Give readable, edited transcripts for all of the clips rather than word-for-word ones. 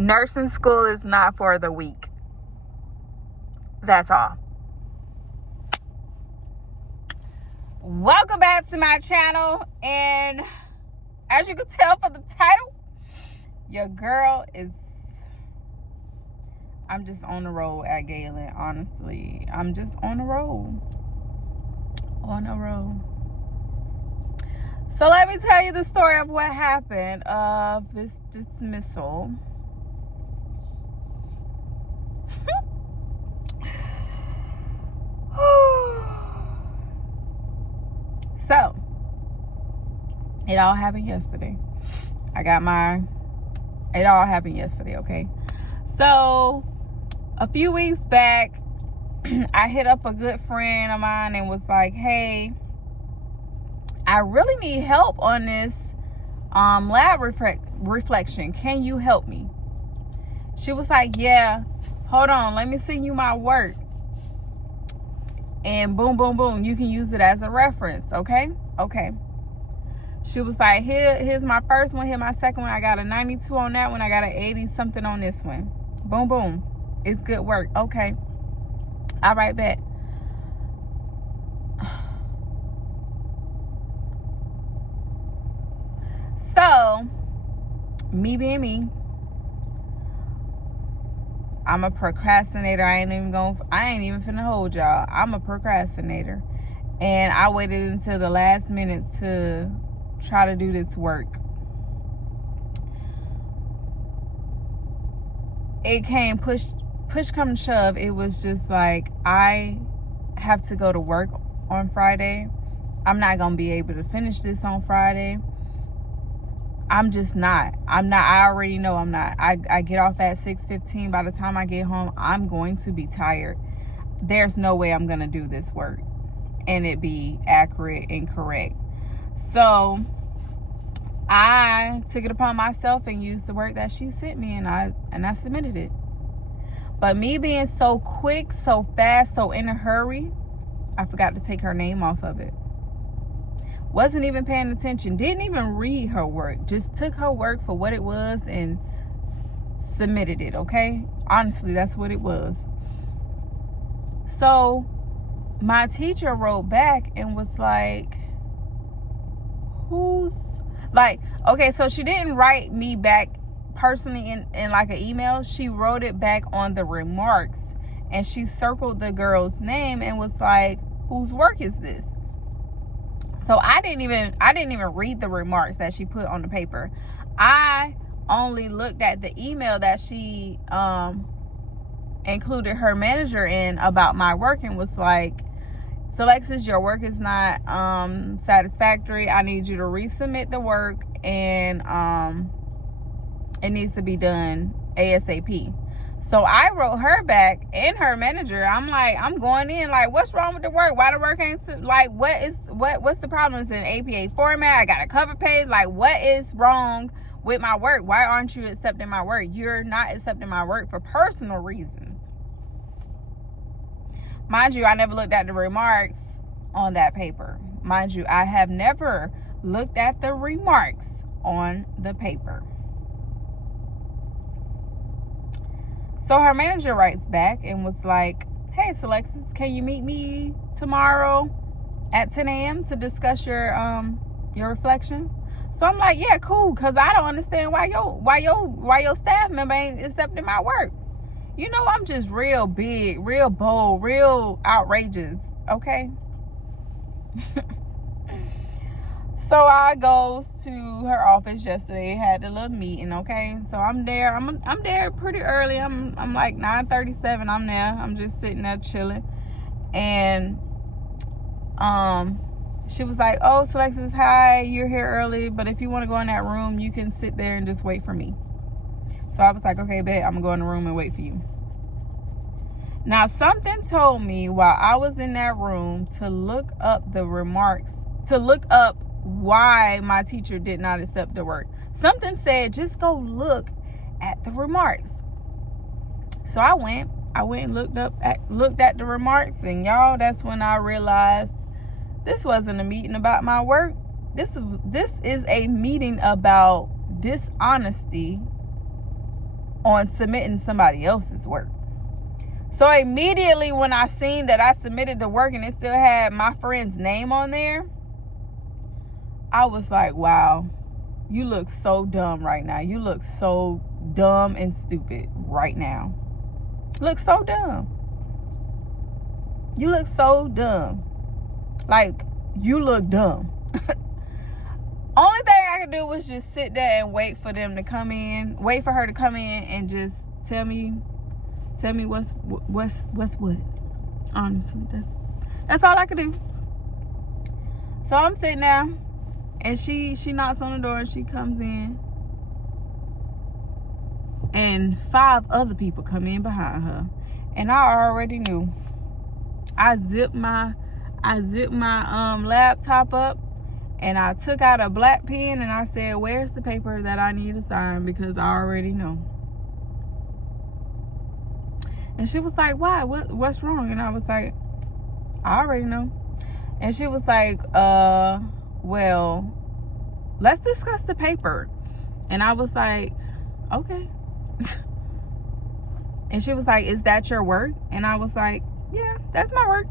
Nursing school is not for the weak. That's all. Welcome back to my channel. And as you can tell from the title, your girl is... I'm just on the road at Galen, honestly. I'm just on the road. On the road. So let me tell you the story of what happened of this dismissal. So, it all happened yesterday. It all happened yesterday, okay? So, a few weeks back, I hit up a good friend of mine and was like, hey, I really need help on this lab reflection. Can you help me? She was like, yeah, hold on, let me send you my work. And boom, boom, boom, you can use it as a reference, okay? Okay. She was like, here's my first one, here's my second one. I got a 92 on that one. I got an 80 something on this one. Boom, boom. It's good work. Okay. All right, bet. So, me being me, I'm a procrastinator. I ain't even finna hold y'all. I'm a procrastinator. And I waited until the last minute to try to do this work. It came push come to shove. It was just like, I have to go to work on Friday. I'm not going to be able to finish this on Friday. I'm not. I already know I'm not. I get off at 6:15. By the time I get home, I'm going to be tired. There's no way I'm going to do this work and it be accurate and correct. So I took it upon myself and used the work that she sent me, and I submitted it. But me being so quick, so fast, so in a hurry, I forgot to take her name off of it. Wasn't even paying attention. Didn't even read her work. Just took her work for what it was and submitted it, okay? Honestly, that's what it was. So my teacher wrote back and was like, okay, so she didn't write me back personally in like an email. She wrote it back on the remarks, and she circled the girl's name and was like, whose work is this? So I didn't even read the remarks that she put on the paper. I only looked at the email that she included her manager in about my work and was like, so Alexis, your work is not satisfactory. I need you to resubmit the work, and it needs to be done ASAP. So I wrote her back and her manager. I'm like, I'm going in like, what's wrong with the work? Why the work ain't like, what's the problem? It's in APA format. I got a cover page. Like, what is wrong with my work? Why aren't you accepting my work? You're not accepting my work for personal reasons. Mind you, I never looked at the remarks on that paper. Mind you, I have never looked at the remarks on the paper. So her manager writes back and was like, hey, Alexis, can you meet me tomorrow at 10 a.m. to discuss your reflection? So I'm like, yeah, cool, because I don't understand why your staff member ain't accepting my work. You know, I'm just real big, real bold, real outrageous, okay? So I goes to her office yesterday, had a little meeting, okay? So I'm there. I'm there pretty early. I'm like 9:37. I'm there. I'm just sitting there chilling. And she was like, oh, so Alexis, hi, you're here early, but if you want to go in that room, you can sit there and just wait for me. So I was like, okay, bet, I'm gonna go in the room and wait for you. Now, something told me while I was in that room to look up the remarks, to look up why my teacher did not accept the work. Something said, just go look at the remarks. So I went and looked at the remarks, and y'all, that's when I realized this wasn't a meeting about my work. This is a meeting about dishonesty on submitting somebody else's work. So immediately when I seen that I submitted the work and it still had my friend's name on there, I was like, wow, you look so dumb right now. You look so dumb and stupid right now. Look so dumb. You look so dumb. Like, you look dumb. Only thing I could do was just sit there and wait for them to come in, wait for her to come in and just tell me what's what. Honestly, that's all I could do. So I'm sitting there, and she knocks on the door, and she comes in, and 5 other people come in behind her, and I already knew. I zipped my laptop up, and I took out a black pen, and I said, where's the paper that I need to sign, because I already know. And she was like, why? What's wrong? And I was like, I already know. And she was like, well, let's discuss the paper. And I was like, okay. And she was like, is that your work? And I was like, yeah, that's my work.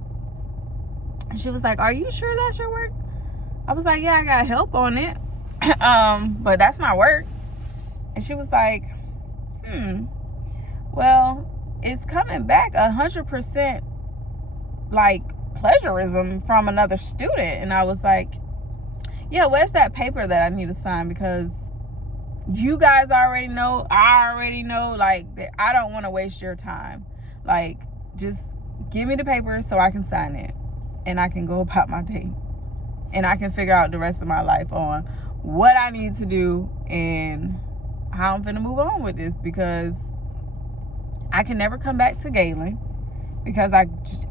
And she was like, are you sure that's your work? I was like, yeah, I got help on it. But that's my work. And she was like, well, it's coming back 100% like plagiarism from another student. And I was like, yeah, where's that paper that I need to sign? Because you guys already know, I already know, like, I don't want to waste your time. Like, just give me the paper so I can sign it and I can go about my day. And I can figure out the rest of my life on what I need to do and how I'm finna move on with this, because I can never come back to Galen because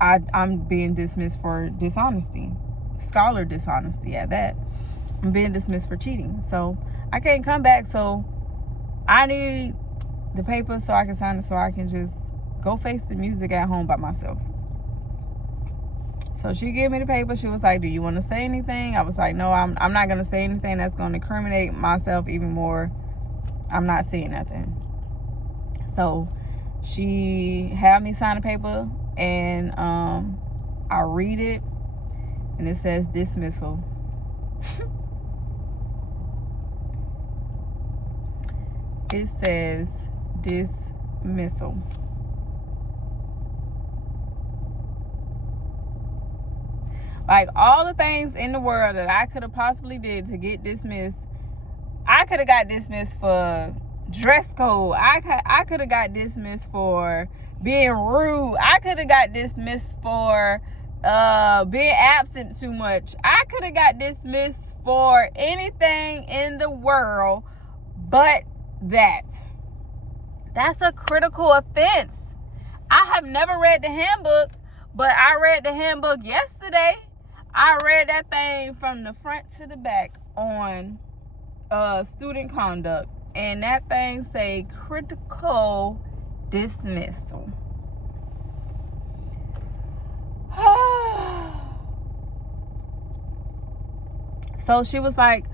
I'm being dismissed for dishonesty, scholar dishonesty at that. I'm being dismissed for cheating. So I can't come back. So I need the paper so I can sign it so I can just go face the music at home by myself. So she gave me the paper. She was like, do you want to say anything? I was like, no, I'm not going to say anything that's going to incriminate myself even more. I'm not saying nothing. So she had me sign the paper, and I read it, and it says dismissal. It says dismissal. Like, all the things in the world that I could have possibly did to get dismissed, I could have got dismissed for dress code. I could have got dismissed for being rude. I could have got dismissed for being absent too much. I could have got dismissed for anything in the world but that. That's a critical offense. I have never read the handbook, but I read the handbook yesterday. I read that thing from the front to the back on student conduct, and that thing say critical dismissal. So she was like,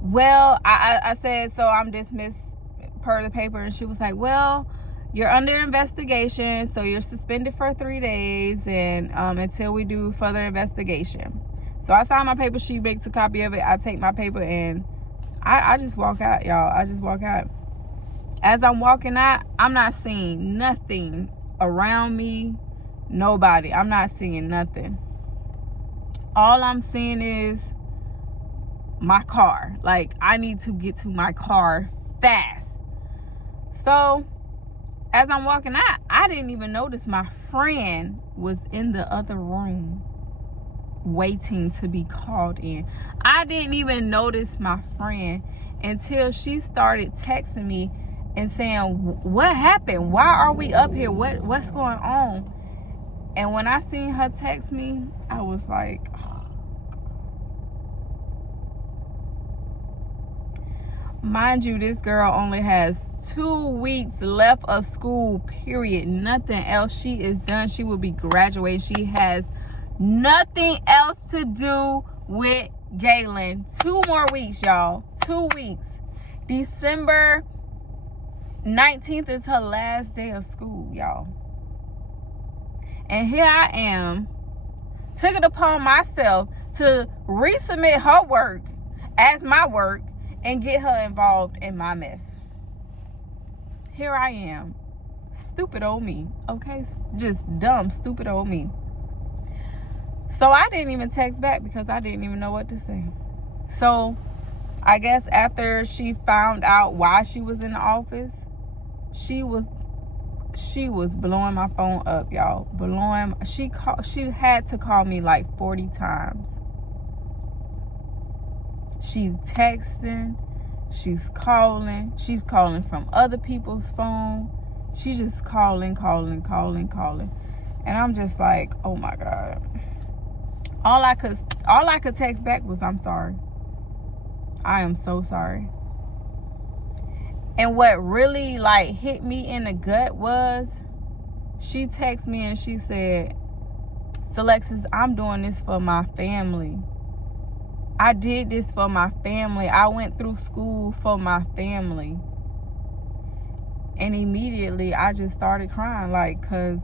well, I said, so I'm dismissed per the paper. And she was like, well, you're under investigation, so you're suspended for 3 days and until we do further investigation. So I signed my paper. She makes a copy of it. I take my paper, and I just walk out, y'all. I just walk out. As I'm walking out, I'm not seeing nothing around me, nobody. I'm not seeing nothing. All I'm seeing is my car. Like, I need to get to my car fast. So as I'm walking out, I didn't even notice my friend was in the other room waiting to be called in. I didn't even notice my friend until she started texting me and saying, what happened? Why are we up here? What's going on? And when I seen her text me, I was like, oh. Mind you, this girl only has 2 weeks left of school, period. Nothing else. She is done. She will be graduating. She has nothing else to do with Galen. 2 more weeks, y'all. 2 weeks. December 19th is her last day of school, y'all. And here I am, took it upon myself to resubmit her work as my work and get her involved in my mess. Here I am. Stupid old me, okay? Just dumb, stupid old me. So I didn't even text back because I didn't even know what to say. So I guess after she found out why she was in the office, she was blowing my phone up, y'all. She had to call me like 40 times. She's texting, she's calling from other people's phone. She's just calling. And I'm just like, oh my God. All I could text back was, I'm sorry. I am so sorry. And what really like hit me in the gut was, she texted me and she said, Alexis, I'm doing this for my family. I did this for my family. I went through school for my family. And immediately I just started crying, like, cause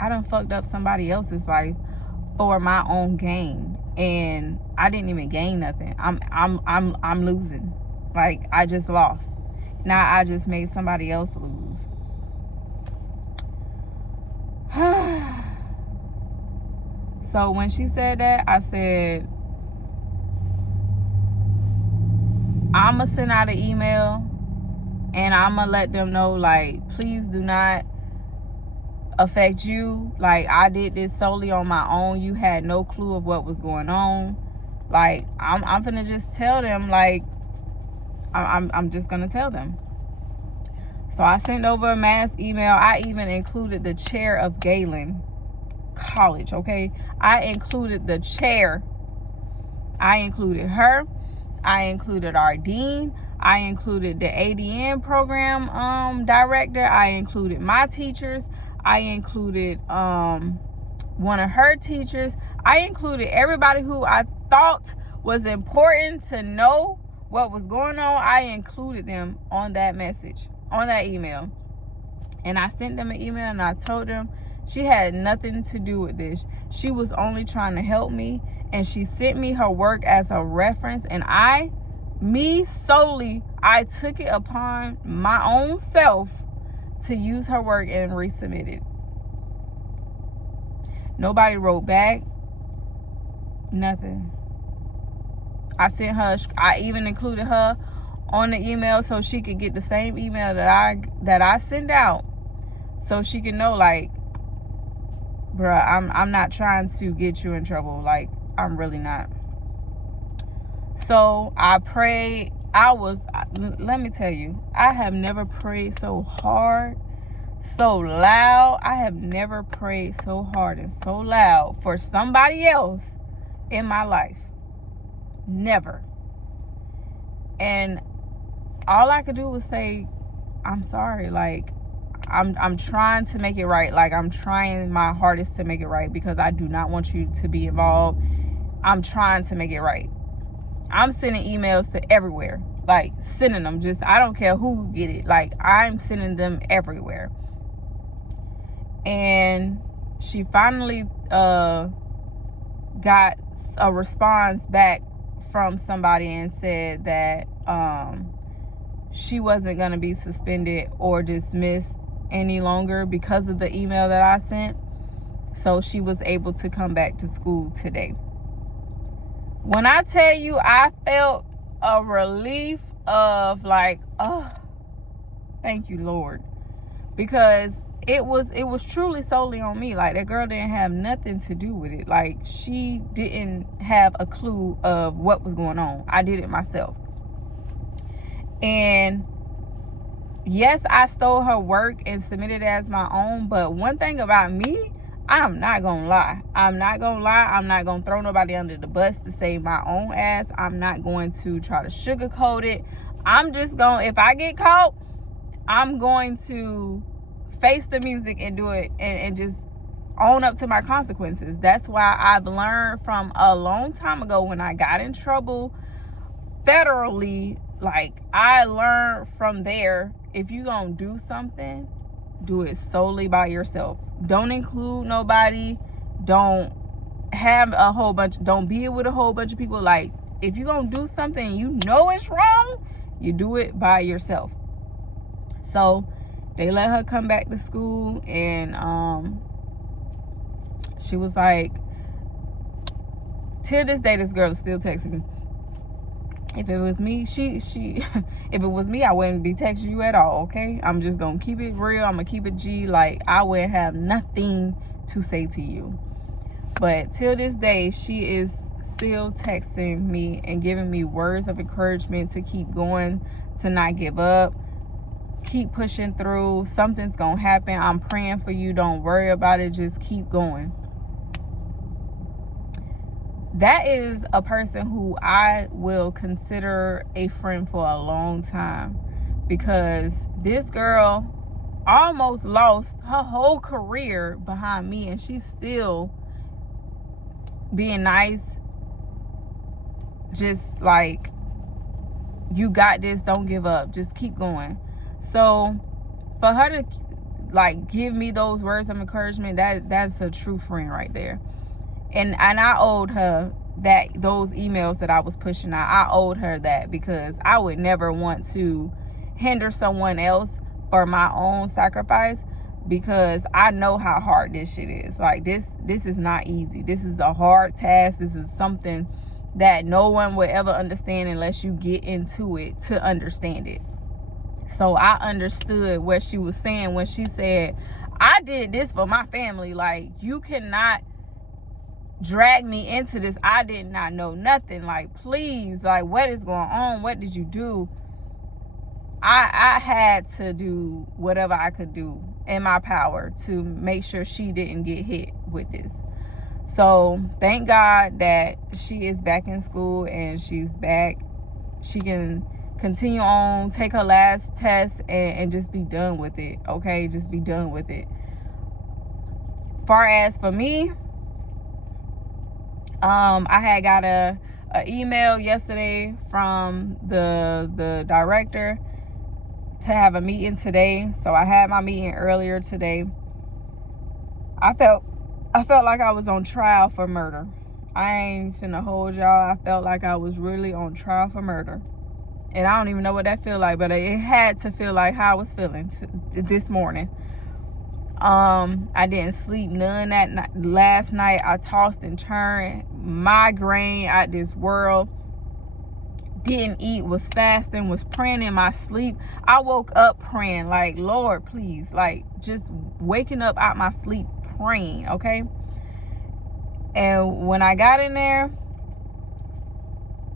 I done fucked up somebody else's life for my own gain, and I didn't even gain nothing. I'm losing. Like, I just lost. Now I just made somebody else lose. So when she said that, I said, I'ma send out an email and I'ma let them know, like, please do not affect you. Like, I did this solely on my own. You had no clue of what was going on. Like, I'm finna just tell them, like, I'm just gonna tell them. So I sent over a mass email. I even included the chair of Galen College, okay? I included the chair. I included her. I included our dean. I included the ADN program director. I included my teachers. I included one of her teachers. I included everybody who I thought was important to know what was going on. I included them on that message, on that email. And I sent them an email and I told them she had nothing to do with this. She was only trying to help me. And she sent me her work as a reference. And I took it upon my own self to use her work and resubmit it. Nobody wrote back. Nothing. I even included her on the email so she could get the same email that I send out, so she can know, like, bruh, I'm not trying to get you in trouble. Like, I'm really not. So I prayed. Let me tell you, I have never prayed so hard, so loud. I have never prayed so hard and so loud for somebody else in my life. Never. And all I could do was say, I'm sorry. Like, I'm trying to make it right. Like, I'm trying my hardest to make it right because I do not want you to be involved. I'm trying to make it right. I'm sending emails to everywhere. Like, sending them. Just, I don't care who get it. Like, I'm sending them everywhere. And she finally got a response back from somebody and said that she wasn't going to be suspended or dismissed any longer because of the email that I sent. So she was able to come back to school today. When I tell you, I felt a relief of, like, oh, thank you, Lord. Because it was truly solely on me. Like, that girl didn't have nothing to do with it. Like, she didn't have a clue of what was going on. I did it myself. And yes, I stole her work and submitted it as my own. But one thing about me, I'm not gonna lie. I'm not gonna throw nobody under the bus to save my own ass. I'm not going to try to sugarcoat it. I'm just gonna, if I get caught, I'm going to face the music and do it and just own up to my consequences. That's why I've learned from a long time ago when I got in trouble federally Like, I learned from there, if you gonna do something, do it solely by yourself. Don't include nobody. Don't have a whole bunch. Don't be with a whole bunch of people. Like, if you gonna do something and you know it's wrong, you do it by yourself. So they let her come back to school, and she was like, till this day, this girl is still texting me. If it was me, if it was me, I wouldn't be texting you at all, okay? I'm just gonna keep it real. I'm gonna keep it G. Like, I wouldn't have nothing to say to you. But till this day, she is still texting me and giving me words of encouragement to keep going, to not give up, keep pushing through. Something's gonna happen. I'm praying for you. Don't worry about it. Just keep going. That is a person who I will consider a friend for a long time, because this girl almost lost her whole career behind me, and she's still being nice. Just like, you got this, don't give up, just keep going. So for her to like give me those words of encouragement, that's a true friend right there. And I owed her that, those emails that I was pushing out, I owed her that, because I would never want to hinder someone else for my own sacrifice, because I know how hard this shit is. Like, this is not easy. This is a hard task. This is something that no one will ever understand unless you get into it to understand it. So I understood what she was saying when she said, I did this for my family. Like, you cannot drag me into this. I did not know nothing. Like, please, like, what is going on? What did you do? I had to do whatever I could do in my power to make sure she didn't get hit with this. So thank God that she is back in school and she's back. She can continue on, take her last test, and just be done with it. Okay, just be done with it. Far as for me, I had got a email yesterday from the director to have a meeting today. So I had my meeting earlier today. I felt like I was on trial for murder. I ain't finna hold y'all. I felt like I was really on trial for murder. And I don't even know what that feel like, but it had to feel like how I was feeling this morning. I didn't sleep none that night. Last night I tossed and turned, migraine out this world. Didn't eat, was fasting, was praying in my sleep. I woke up praying, like, Lord, please, like, just waking up out my sleep praying, okay? And when I got in there,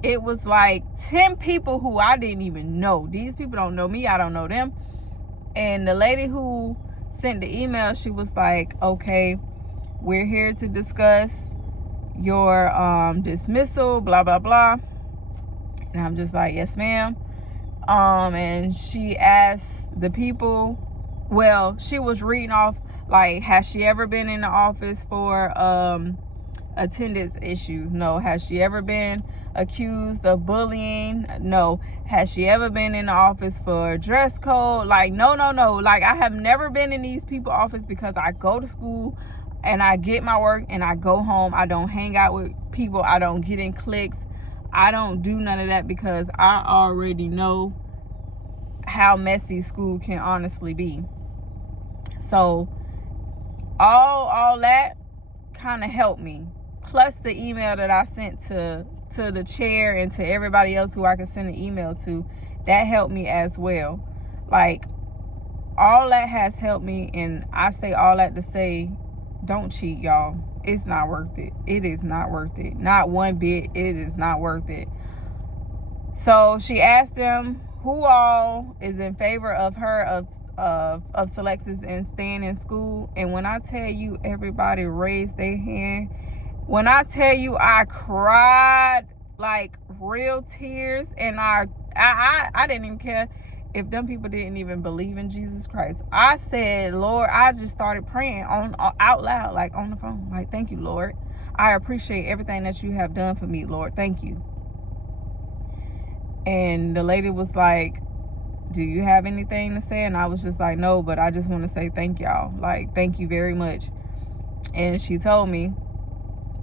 it was like 10 people who I didn't even know. These people don't know me, I don't know them. And the lady who sent the email, she was like, okay, we're here to discuss your dismissal, blah blah blah. And I'm just like, yes ma'am. And she asked the people, well, she was reading off, like, has she ever been in the office for attendance issues? No. Has she ever been accused of bullying? No. Has she ever been in the office for dress code? Like, no. Like, I have never been in these people's office, because I go to school and I get my work and I go home. I don't hang out with people. I don't get in cliques. I don't do none of that, because I already know how messy school can honestly be. So all that kind of helped me. Plus the email that I sent to the chair and to everybody else who I could send an email to, that helped me as well. Like, all that has helped me, and I say all that to say, don't cheat, y'all. It's not worth it. It is not worth it. Not one bit. It is not worth it. So she asked them who all is in favor of her of Selexis and staying in school. And when I tell you, everybody raised their hand. When I tell you, I cried like real tears, and I didn't even care if them people didn't even believe in Jesus Christ. I said, Lord, I just started praying out loud, like on the phone, like, thank you, Lord. I appreciate everything that you have done for me, Lord. Thank you. And the lady was like, do you have anything to say? And I was just like, no, but I just want to say thank y'all. Like, thank you very much. And she told me,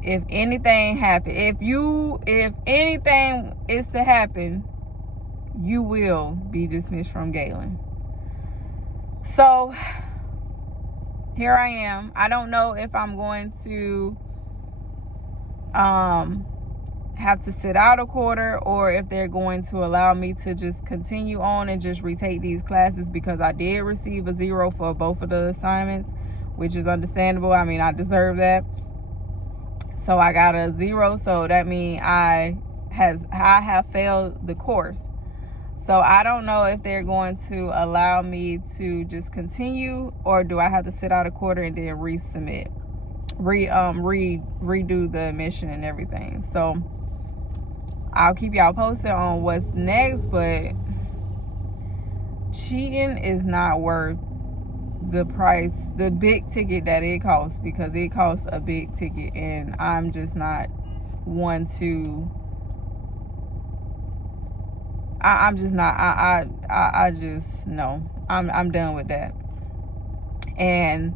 if anything happen, if anything is to happen, you will be dismissed from Galen. So here I am. I don't know if I'm going to have to sit out a quarter, or if they're going to allow me to just continue on and just retake these classes, because I did receive a 0 for both of the assignments, which is understandable. I mean, I deserve that. So I got a 0, so that means I have failed the course. So I don't know if they're going to allow me to just continue, or do I have to sit out a quarter and then resubmit, redo the admission and everything. So I'll keep y'all posted on what's next, but cheating is not worth the price, the big ticket that it costs, because it costs a big ticket, and I'm just not one to. I'm just not. I just no. I'm done with that. And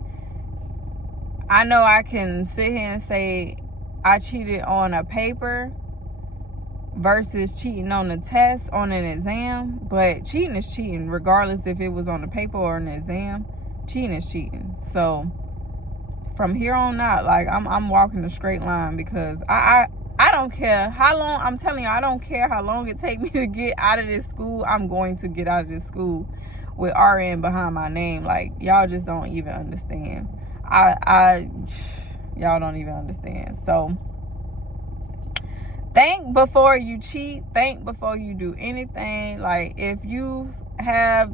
I know I can sit here and say I cheated on a paper versus cheating on a test, on an exam, but cheating is cheating regardless if it was on a paper or an exam. Cheating is cheating. So from here on out, like, I'm walking a straight line, because I don't care how long. I'm telling you, I don't care how long it take me to get out of this school. I'm going to get out of this school with RN behind my name. Like, y'all just don't even understand. Y'all don't even understand. So think before you cheat. Think before you do anything. Like, if you have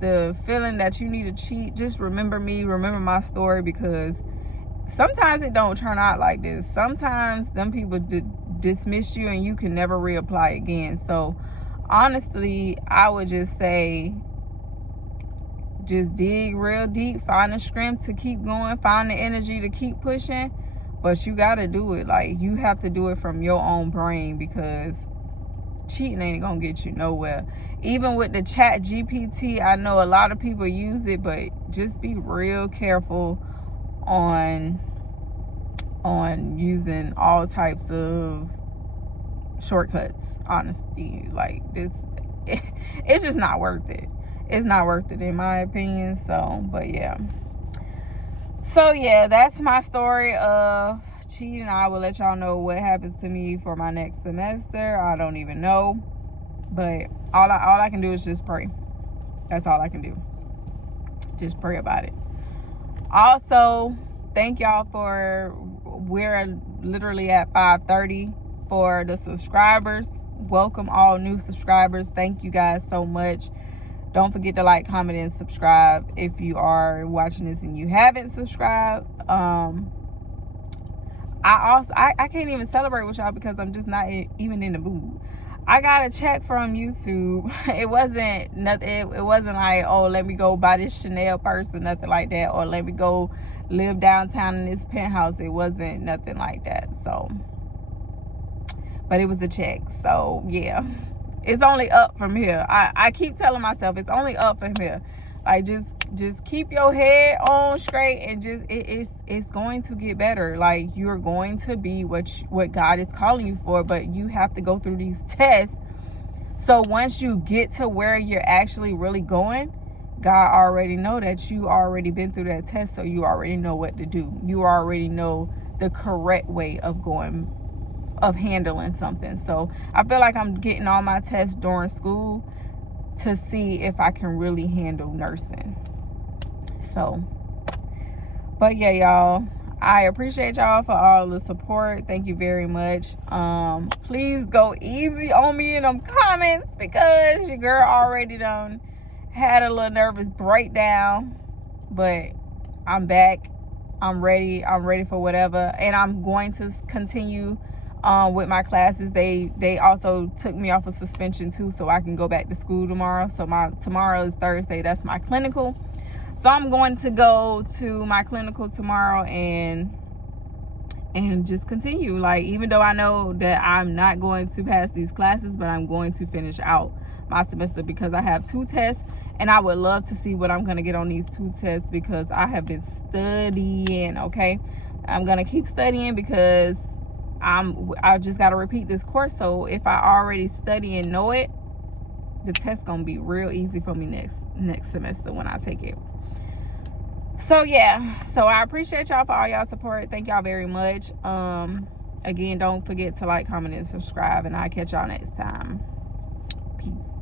the feeling that you need to cheat, just remember me, remember my story, because sometimes it don't turn out like this. Sometimes them people dismiss you and you can never reapply again. So honestly, I would just say, just dig real deep, find the strength to keep going, find the energy to keep pushing, but you gotta do it. Like, you have to do it from your own brain, because cheating ain't gonna get you nowhere. Even with the chat GPT, I know a lot of people use it, but just be real careful on using all types of shortcuts. Honestly, like, it's just not worth it. It's not worth it, in my opinion. So, but yeah. So yeah, that's my story of cheating. I will let y'all know what happens to me for my next semester. I don't even know, but all I can do is just pray. That's all I can do. Just pray about it. Also, thank y'all we're literally at 530 for the subscribers. Welcome all new subscribers. Thank you guys so much. Don't forget to like, comment, and subscribe if you are watching this and you haven't subscribed. I can't even celebrate with y'all because I'm just not even in the mood. I got a check from YouTube. It wasn't nothing. It wasn't like, oh, let me go buy this Chanel purse or nothing like that, or let me go live downtown in this penthouse. It wasn't nothing like that. So, but it was a check. So yeah, it's only up from here. I keep telling myself it's only up from here. Like, just keep your head on straight, and just it's going to get better. Like, you're going to be what God is calling you for, but you have to go through these tests. So once you get to where you're actually really going, God already know that you already been through that test, so you already know what to do. You already know the correct way of handling something. So I feel like I'm getting all my tests during school to see if I can really handle nursing. So, but yeah, y'all, I appreciate y'all for all the support. Thank you very much. Please go easy on me in them comments, because your girl already done had a little nervous breakdown, but I'm back. I'm ready for whatever, and I'm going to continue with my classes. They also took me off of suspension too, so I can go back to school tomorrow. So tomorrow is Thursday. That's my clinical. So I'm going to go to my clinical tomorrow and and just continue. Like, even though I know that I'm not going to pass these classes, but I'm going to finish out my semester because I have 2 tests, and I would love to see what I'm going to get on these 2 tests because I have been studying. Okay, I'm going to keep studying because I just got to repeat this course. So if I already study and know it, the test's going to be real easy for me next semester when I take it. So yeah, so I appreciate y'all for all y'all support. Thank y'all very much. Again, don't forget to like, comment, and subscribe, and I'll catch y'all next time. Peace.